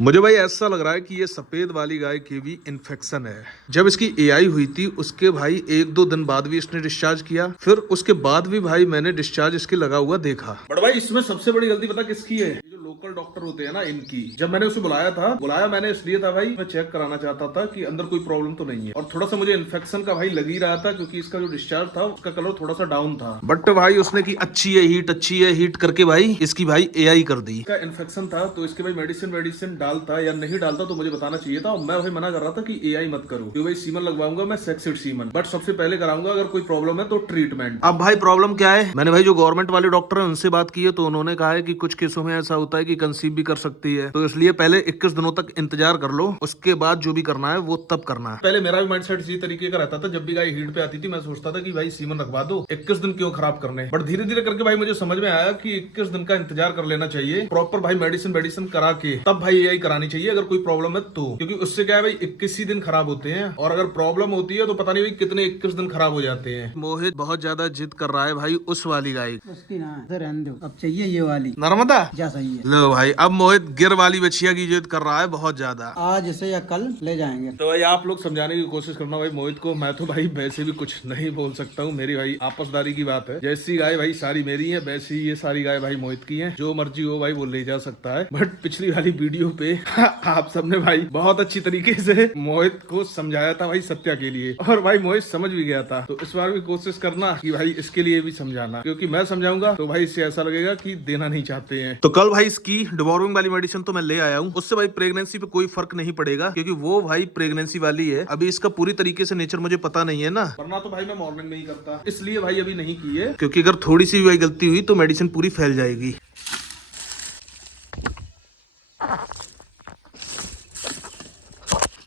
मुझे भाई ऐसा लग रहा है कि ये सफेद वाली गाय की भी इन्फेक्शन है। जब इसकी एआई हुई थी उसके भाई 1-2 दिन बाद भी इसने डिस्चार्ज किया, फिर उसके बाद भी भाई मैंने डिस्चार्ज इसके लगा हुआ देखा। बट भाई इसमें सबसे बड़ी गलती पता किसकी है? जो लोकल डॉक्टर होते हैं ना इनकी। जब मैंने उसे बुलाया मैंने इसलिए था भाई, मैं चेक कराना चाहता था कि अंदर कोई प्रॉब्लम तो नहीं है, और थोड़ा सा मुझे इन्फेक्शन का भाई लग ही रहा था क्योंकि इसका जो डिस्चार्ज था उसका कलर थोड़ा सा डाउन था। बट भाई उसने की अच्छी है हीट करके भाई इसकी भाई एआई कर दी। इसका इन्फेक्शन था तो इसके भाई मेडिसिन डालता या नहीं डालता तो मुझे बताना चाहिए था। मैं भाई मना कर रहा था कि एआई मत करो, क्योंकि भाई सीमन लगवाऊंगा मैं सेक्सिड सीमन, बट सबसे पहले कराऊंगा अगर कोई प्रॉब्लम है तो ट्रीटमेंट। अब भाई प्रॉब्लम क्या है? मैंने भाई जो गवर्नमेंट वाले डॉक्टर है उनसे बात की है तो उन्होंने कहा है कि कुछ केसों में ऐसा होता है कि कंसीव भी कर सकती है, तो इसलिए पहले 21 दिनों तक इंतजार कर लो, उसके बाद जो भी करना है वो तब करना है। पहले मेरा भी माइंडसेट इसी तरीके का रहता था, जब भी गाय हीट पे आती थी मैं सोचता था कि भाई सीमन रखवा दो, 21 दिन क्यों खराब करने। बट धीरे धीरे करके भाई मुझे समझ में आया कि 21 दिन का इंतजार कर लेना चाहिए, प्रॉपर भाई मेडिसिन करा के तब भाई एआई करानी चाहिए अगर कोई प्रॉब्लम है तो, क्योंकि उससे क्या है भाई 21 ही दिन खराब होते हैं, और अगर प्रॉब्लम होती है तो पता नहीं भाई कितने 21 दिन खराब हो जाते हैं। मोहित बहुत ज्यादा जिद कर रहा है भाई उस वाली गाय, उसकी ना रहने दो, अब चाहिए ये वाली नर्मदा। क्या सही है? लो भाई अब मोहित गिर वाली बछिया की जिद कर रहा है बहुत ज्यादा। आज इसे या कल ले जाएंगे। तो भाई आप लोग समझाने की कोशिश करना भाई मोहित को, मैं तो भाई वैसे भी कुछ नहीं बोल सकता हूँ, मेरी भाई आपसदारी की बात है। जैसी गाय भाई सारी मेरी है वैसी ये सारी गाय भाई मोहित की है, जो मर्जी हो भाई वो ले जा सकता है। बट पिछली वाली वीडियो पे आप सबने भाई बहुत अच्छी तरीके से मोहित को समझाया था भाई सत्या के लिए, और भाई मोहित समझ भी गया था। तो इस बार भी कोशिश करना कि भाई इसके लिए भी समझाना, क्योंकि मैं समझाऊंगा तो भाई इससे ऐसा लगेगा कि देना नहीं चाहते हैं। तो कल भाई इसकी डिवॉर्मिंग वाली मेडिसिन तो मैं ले आया हूँ, उससे भाई प्रेगनेंसी पे कोई फर्क नहीं पड़ेगा, क्योंकि वो भाई प्रेगनेंसी वाली है। अभी इसका पूरी तरीके से नेचर मुझे पता नहीं है ना, वरना तो भाई मैं मॉर्निंग में ही करता, इसलिए भाई अभी नहीं की है, क्योंकि अगर थोड़ी सी भी भाई गलती हुई तो मेडिसिन पूरी फैल जाएगी।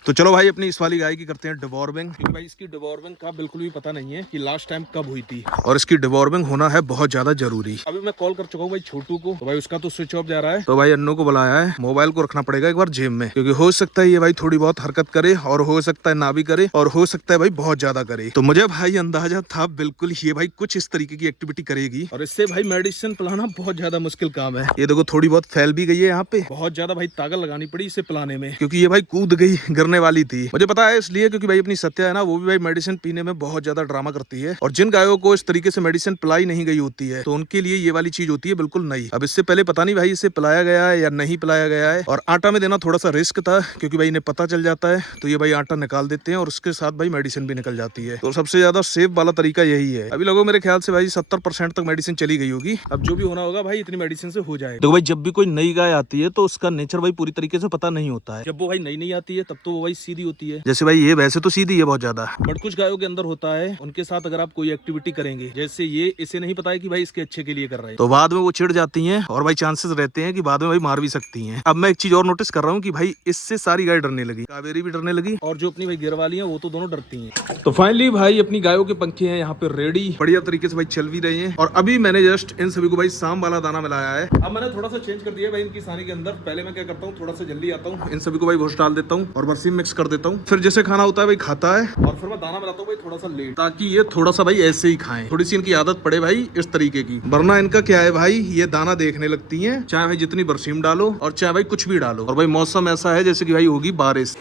तो चलो भाई अपनी इस वाली गाय की करते हैं डिवॉर्मिंग, क्योंकि भाई इसकी डिवॉर्मिंग का बिल्कुल भी पता नहीं है कि लास्ट टाइम कब हुई थी, और इसकी डिवॉर्मिंग होना है बहुत ज्यादा जरूरी। अभी मैं कॉल कर चुका हूँ भाई छोटू को, तो भाई उसका तो स्विच ऑफ जा रहा है, तो भाई अन्नू को बुलाया है। मोबाइल को रखना पड़ेगा एक बार जेब में, क्योंकि हो सकता है ये भाई थोड़ी बहुत हरकत करे, और हो सकता है ना भी करे, और हो सकता है भाई बहुत ज्यादा करे। तो मुझे भाई अंदाजा था बिल्कुल ये भाई कुछ इस तरीके की एक्टिविटी करेगी, और इससे भाई मेडिसिन पिलाना बहुत ज्यादा मुश्किल काम है। ये देखो थोड़ी बहुत फैल भी गई है यहाँ पे, बहुत ज्यादा भाई ताकत लगानी पड़ी इसे पिलाने में, क्योंकि ये भाई कूद गई गिरने वाली थी। मुझे पता है इसलिए क्योंकि भाई अपनी सत्या है ना, वो भी भाई मेडिसिन पीने में बहुत ज्यादा ड्रामा करती है, और जिन गायों को इस तरीके से मेडिसिन पिलाई नहीं गई होती है तो उनके लिए ये वाली चीज होती है बिल्कुल नई। अब इससे पहले पता नहीं भाई इसे पिलाया गया है या नहीं पिलाया गया है, और आटा में देना थोड़ा सा रिस्क था, क्योंकि भाई इन्हें पता चल जाता है तो ये भाई आटा निकाल देते हैं, और उसके साथ भाई मेडिसिन भी निकल जाती है। तो सबसे ज्यादा सेफ वाला तरीका यही है। अभी लोगों मेरे ख्याल से भाई 70% तक मेडिसिन चली गई होगी, अब जो भी होना होगा भाई इतनी मेडिसिन से हो जाए। तो भाई जब भी कोई नई गाय आती है तो उसका नेचर भाई पूरी तरीके से पता नहीं होता है। जब वो भाई नई आती है तब तो वो भाई सीधी होती है, जैसे भाई ये वैसे तो सीधी है बहुत ज्यादा, बट कुछ गायों के अंदर होता है, उनके साथ अगर आप कोई एक्टिविटी करेंगे, जैसे ये इसे नहीं पता है कि भाई इसके अच्छे के लिए कर रहे हैं, तो बाद में वो चिढ़ जाती हैं, और भाई चांसेस रहते हैं कि बाद में भाई मार भी सकती हैं। अब मैं एक चीज और नोटिस कर रहा हूँ कि भाई इससे सारी गाय डरने लगी, कावेरी भी डरने लगी, और जो अपनी भाई गिर वाली है वो तो दोनों डरती हैं। तो फाइनली भाई अपनी गायों के पंखे हैं यहाँ पे रेडी, बढ़िया तरीके से भाई चल भी रहे हैं, और अभी मैंने जस्ट इन सभी को भाई शाम वाला दाना मिलाया है। अब मैंने थोड़ा सा चेंज कर दिया भाई इनकी सानी के अंदर। पहले मैं क्या करता हूँ, थोड़ा सा जल्दी आता हूँ, इन सभी को भाई भूस डाल देता हूँ और बरसीम मिक्स कर देता हूँ, फिर जैसे खाना होता है भाई खाता है, और फिर मैं दाना मिलाता हूँ भाई थोड़ा सा लेट, ताकि ये थोड़ा सा भाई ऐसे ही खाएं, थोड़ी सी इनकी आदत पड़े भाई इस तरीके की। वरना इनका क्या है भाई, ये दाना देखने लगती हैं, चाहे भाई जितनी बरसीम डालो और चाहे भाई कुछ भी डालो, और भाई मौसम ऐसा है जैसे कि भाई होगी बारिश।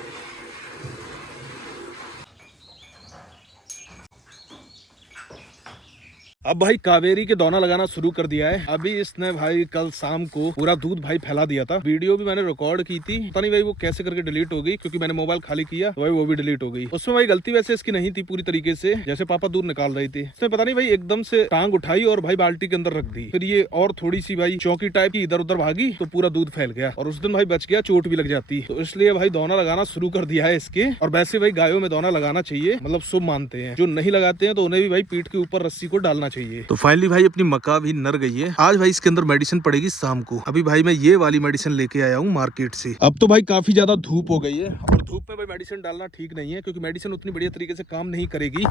अब भाई कावेरी के दाना लगाना शुरू कर दिया है। अभी इसने भाई कल शाम को पूरा दूध भाई फैला दिया था, वीडियो भी मैंने रिकॉर्ड की थी, पता नहीं भाई वो कैसे करके डिलीट हो गई, क्योंकि मैंने मोबाइल खाली किया तो भाई वो भी डिलीट हो गई। उसमें भाई गलती वैसे इसकी नहीं थी पूरी तरीके से, जैसे पापा दूध निकाल रही थी, इसने पता नहीं भाई एकदम से टांग उठाई और भाई बाल्टी के अंदर रख दी, फिर ये और थोड़ी सी भाई चौकी टाइप की इधर उधर भागी तो पूरा दूध फैल गया, और उस दिन भाई बच गया, चोट भी लग जाती। तो इसलिए भाई दाना लगाना शुरू कर दिया है इसके। और वैसे भाई गायों में दाना लगाना चाहिए, मतलब शुभ मानते हैं, जो नहीं लगाते हैं तो उन्हें भी भाई पीठ के ऊपर रस्सी को डालना चाहिए। तो फाइनली भाई अपनी मक्का भी नर गई है। आज भाई इसके अंदर मेडिसिन पड़ेगी शाम को। अभी भाई मैं ये वाली मेडिसिन लेके आया हूँ मार्केट से। अब तो भाई काफी ज्यादा धूप हो गई है, और धूप में भाई मेडिसिन डालना ठीक नहीं है, क्योंकि मेडिसिन उतनी बढ़िया तरीके से काम नहीं करेगी।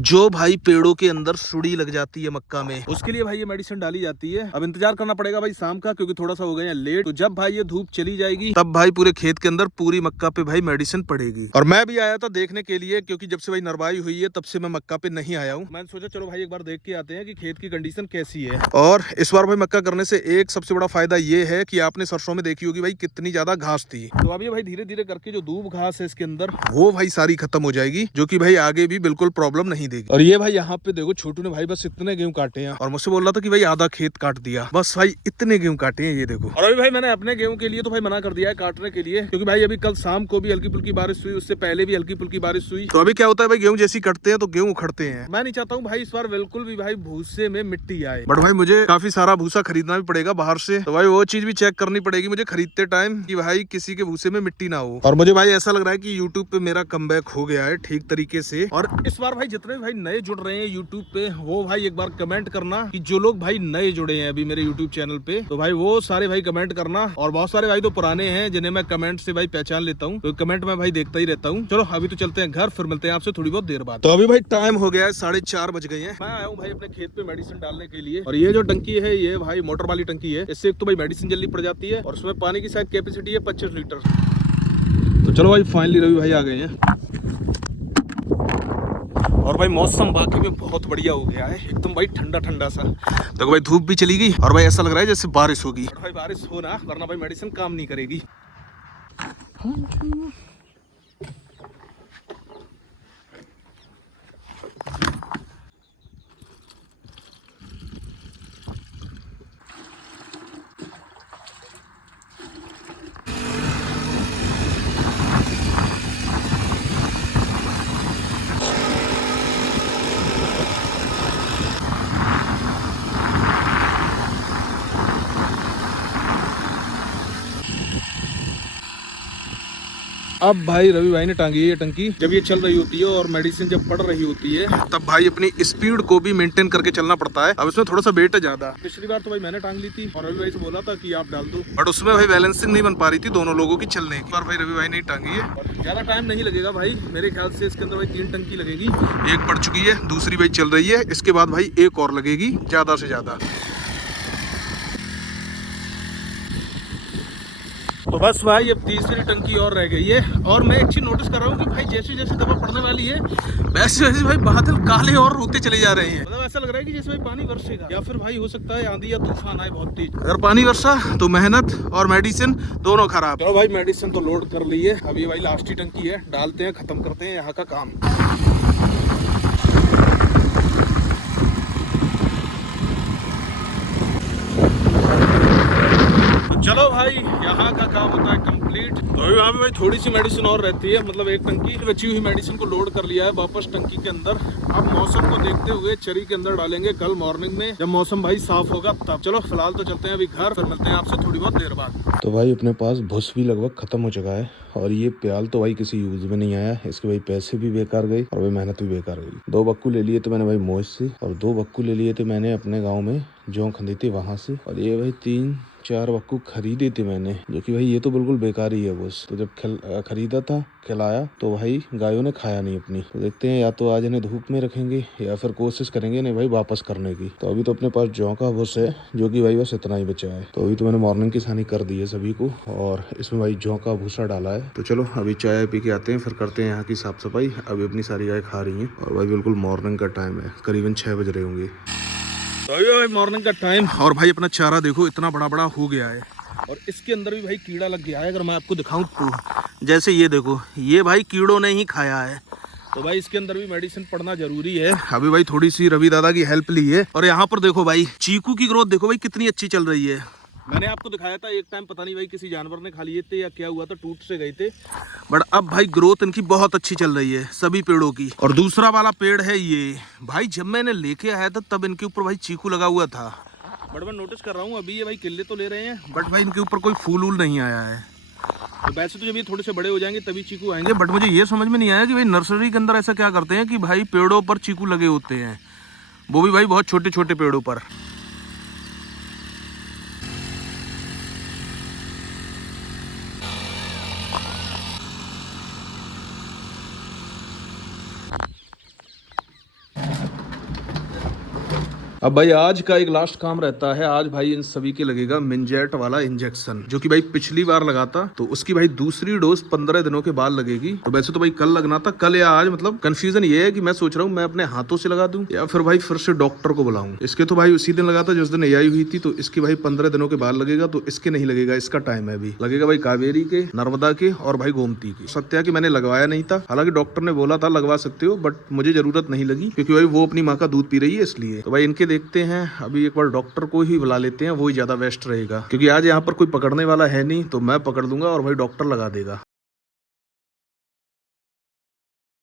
जो भाई पेड़ों के अंदर सुड़ी लग जाती है मक्का में, उसके लिए भाई ये मेडिसिन डाली जाती है। अब इंतजार करना पड़ेगा भाई शाम का, क्योंकि थोड़ा सा हो गया लेट। तो जब भाई ये धूप चली जाएगी तब भाई पूरे खेत के अंदर पूरी मक्का पे भाई मेडिसिन पड़ेगी। और मैं भी आया था देखने के लिए, क्योंकि जब से भाई नरवाई हुई है तब से मैं मक्का पे नहीं आया हूँ। मैंने सोचा चलो भाई एक बार देख के आते हैं कि खेत की कंडीशन कैसी है। और इस बार भाई मक्का करने से एक सबसे बड़ा फायदा ये है कि आपने सरसों में देखी होगी भाई कितनी ज्यादा घास थी। तो अब ये भाई धीरे धीरे करके जो दूब घास है इसके अंदर वो भाई सारी खत्म हो जाएगी, जो कि भाई आगे भी बिल्कुल प्रॉब्लम नहीं देगी। और ये भाई यहाँ पे देखो छोटू ने भाई बस इतने गेहूं काटे हैं और मुझसे बोल रहा था कि भाई आधा खेत काट दिया, बस भाई इतने गेहूं काटे हैं ये देखो। और अभी भाई मैंने अपने गेहूं के लिए तो भाई मना कर दिया है काटने के लिए, क्योंकि भाई अभी कल शाम को भी हल्की फुल्की बारिश हुई, उससे पहले भी हल्की फुल्की बारिश हुई। तो अभी क्या होता है भाई गेहूं जैसी कटते हैं तो गेहूं उखड़ते हैं। मैं नहीं चाहता हूँ भाई इस बार बिल्कुल भी भाई भूसे में मिट्टी आए, बट भाई मुझे काफी सारा भूसा खरीदना भी पड़ेगा बाहर से, तो भाई वो चीज भी चेक करनी पड़ेगी मुझे खरीदते टाइम कि भाई किसी के भूसे में मिट्टी ना हो। और मुझे भाई ऐसा लग रहा है कि यूट्यूब पे मेरा कमबैक हो गया है ठीक तरीके से। और इस बार भाई जितने भाई नए जुड़ रहे हैं यूट्यूब पे वो भाई एक बार कमेंट करना कि जो लोग भाई नए जुड़े हैं अभी मेरे यूट्यूब चैनल पे, तो भाई वो सारे भाई कमेंट करना। और बहुत सारे भाई तो पुराने हैं जिन्हें मैं कमेंट से भाई पहचान लेता हूँ, तो कमेंट में भाई देखता ही रहता हूँ। चलो अभी तो चलते हैं घर, फिर मिलते हैं आपसे थोड़ी बहुत देर बाद। तो अभी भाई टाइम हो गया है 4:30 बज गए हैं। मैं आया हूँ भाई अपने खेत पे मेडिसिन डालने के लिए। और ये जो टंकी है ये भाई मोटर वाली टंकी है, इससे एक तो भाई मेडिसिन जल्दी पड़ जाती है और उसमें पानी की शायद कैपेसिटी है 25 लीटर। तो चलो भाई फाइनली रवि भाई आ गए हैं। और भाई मौसम बाकी में बहुत बढ़िया हो गया है, एकदम भाई ठंडा ठंडा सा। देखो भाई धूप भी चली गई और भाई ऐसा लग रहा है जैसे बारिश होगी। और भाई बारिश हो ना, वरना भाई मेडिसिन काम नहीं करेगी। अब भाई रवि भाई ने टांगी है ये टंकी। जब ये चल रही होती है और मेडिसिन जब पड़ रही होती है तब भाई अपनी स्पीड को भी मेंटेन करके चलना पड़ता है। अब इसमें थोड़ा सा वेट है ज्यादा। पिछली बार तो भाई मैंने टांग ली थी और रवि भाई से बोला था कि आप डाल दो, बट उसमें भाई बैलेंसिंग नहीं बन पा रही थी दोनों लोगों की चलने की। पर भाई रवि भाई ने टांगी है और ज्यादा टाइम नहीं लगेगा भाई, मेरे ख्याल से इसके अंदर भाई 3 टंकी लगेगी। एक पड़ चुकी है, दूसरी भाई चल रही है, इसके बाद भाई एक और लगेगी ज्यादा से ज्यादा। तो बस भाई अब तीसरी टंकी और रह गई है। और मैं एक चीज नोटिस कर रहा हूँ कि भाई जैसे जैसे दवा पड़ने वाली है वैसे वैसे भाई बादल काले और होते चले जा रहे हैं। मतलब ऐसा लग रहा है कि जैसे भाई पानी बरसेगा या फिर भाई हो सकता है आंधी या तूफान आए बहुत तेज। अगर पानी बरसा तो मेहनत और मेडिसिन दोनों खराब। चलो भाई मेडिसिन तो लोड कर ली है, अभी भाई लास्ट ही टंकी है, डालते हैं, खत्म करते हैं यहाँ का काम। चलो भाई यहाँ का काम होता है कंप्लीट। तो अभी वहाँ पे भाई थोड़ी सी मेडिसिन और रहती है, मतलब एक टंकी बची हुई मेडिसिन को लोड कर लिया है वापस टंकी के अंदर। अब मौसम को देखते हुए चरी के अंदर डालेंगे कल मॉर्निंग में जब मौसम भाई साफ होगा तब। चलो फिलहाल तो चलते हैं अभी घर, फिर मिलते हैं आपसे थोड़ी बहुत देर बाद। तो भाई अपने पास भुस भी लगभग खत्म हो चुका है और ये प्याल तो भाई किसी यूज में नहीं आया, इसके भाई पैसे भी बेकार गए और भाई मेहनत भी बेकार गई। 2 बक्कू ले लिए थे मैंने भाई मौज से और 2 बक्कू ले लिए थे मैंने अपने गाँव में जो खरीदी वहाँ से। और ये भाई 3-4 बक्कू खरीदे थे मैंने, जो कि भाई ये तो बिल्कुल बेकार ही है बस। तो जब खरीदा था खिलाया तो भाई गायों ने खाया नहीं अपनी। तो देखते हैं या तो आज इन्हें धूप में रखेंगे या फिर कोशिश करेंगे इन्हें भाई वापस करने की। तो अभी तो अपने पास जौ का भुस है जो कि भाई बस इतना ही बचा है। तो अभी तो मैंने मॉर्निंग की सानी कर दी है सभी को और इसमें भाई जौ का भूसा डाला है। तो चलो अभी चाय पी के आते हैं, फिर करते हैं यहाँ की साफ सफाई। अभी अपनी सारी गाय खा रही हैं और भाई बिल्कुल मॉर्निंग का टाइम है, करीबन 6 बज रहे होंगे। तो अभी भाई मॉर्निंग का टाइम और भाई अपना चारा देखो इतना बड़ा बड़ा हो गया है और इसके अंदर भी भाई कीड़ा लग गया है। अगर मैं आपको दिखाऊं तो जैसे ये देखो, ये भाई कीड़ों ने ही खाया है। तो भाई इसके अंदर भी मेडिसिन पड़ना जरूरी है। अभी भाई थोड़ी सी रवि दादा की हेल्प ली है। और यहाँ पर देखो भाई चीकू की ग्रोथ देखो भाई कितनी अच्छी चल रही है। मैंने आपको दिखाया था एक टाइम, पता नहीं भाई किसी जानवर ने खा लिए थे या क्या हुआ था, टूट से गए थे, बट अब भाई ग्रोथ इनकी बहुत अच्छी चल रही है सभी पेड़ों की। और दूसरा वाला पेड़ है ये भाई, जब मैंने लेके आया था तब इनके ऊपर भाई चीकू लगा हुआ था, बट मैं नोटिस कर रहा हूँ अभी ये भाई किले तो ले रहे हैं बट भाई इनके ऊपर कोई फूल वूल नहीं आया है। तो वैसे तो जब ये थोड़े से बड़े हो जाएंगे तभी चीकू आएंगे, बट मुझे ये समझ में नहीं आया कि भाई नर्सरी के अंदर ऐसा क्या करते हैं कि भाई पेड़ों पर चीकू लगे होते हैं, वो भी भाई बहुत छोटे छोटे पेड़ों पर। अब भाई आज का एक लास्ट काम रहता है। आज भाई इन सभी के लगेगा मिनजेट वाला इंजेक्शन, जो कि भाई पिछली बार लगा था, तो उसकी भाई दूसरी डोज 15 दिनों के बाद लगेगी। तो वैसे तो भाई कल लगना था, कल या आज, मतलब कंफ्यूजन ये है कि मैं सोच रहा हूँ मैं अपने हाथों से लगा दूं या फिर भाई फिर से डॉक्टर को बुलाऊं। इसके तो भाई उसी दिन लगा था जिस दिन एआई हुई थी, तो इसकी भाई 15 दिनों के बाद लगेगा, तो इसके नहीं लगेगा, इसका टाइम है अभी। लगेगा भाई कावेरी के, नर्मदा के और भाई गोमती के। सत्या की मैंने लगवाया नहीं था, हालांकि डॉक्टर ने बोला था लगवा सकते हो, बट मुझे जरूरत नहीं लगी क्योंकि भाई वो अपनी माँ का दूध पी रही है इसलिए। तो भाई इनके देखते हैं, अभी एक बार डॉक्टर को ही बुला लेते हैं, वो ही ज्यादा बेस्ट रहेगा क्योंकि आज यहाँ पर कोई पकड़ने वाला है नहीं, तो मैं पकड़ लूंगा और भाई डॉक्टर लगा देगा।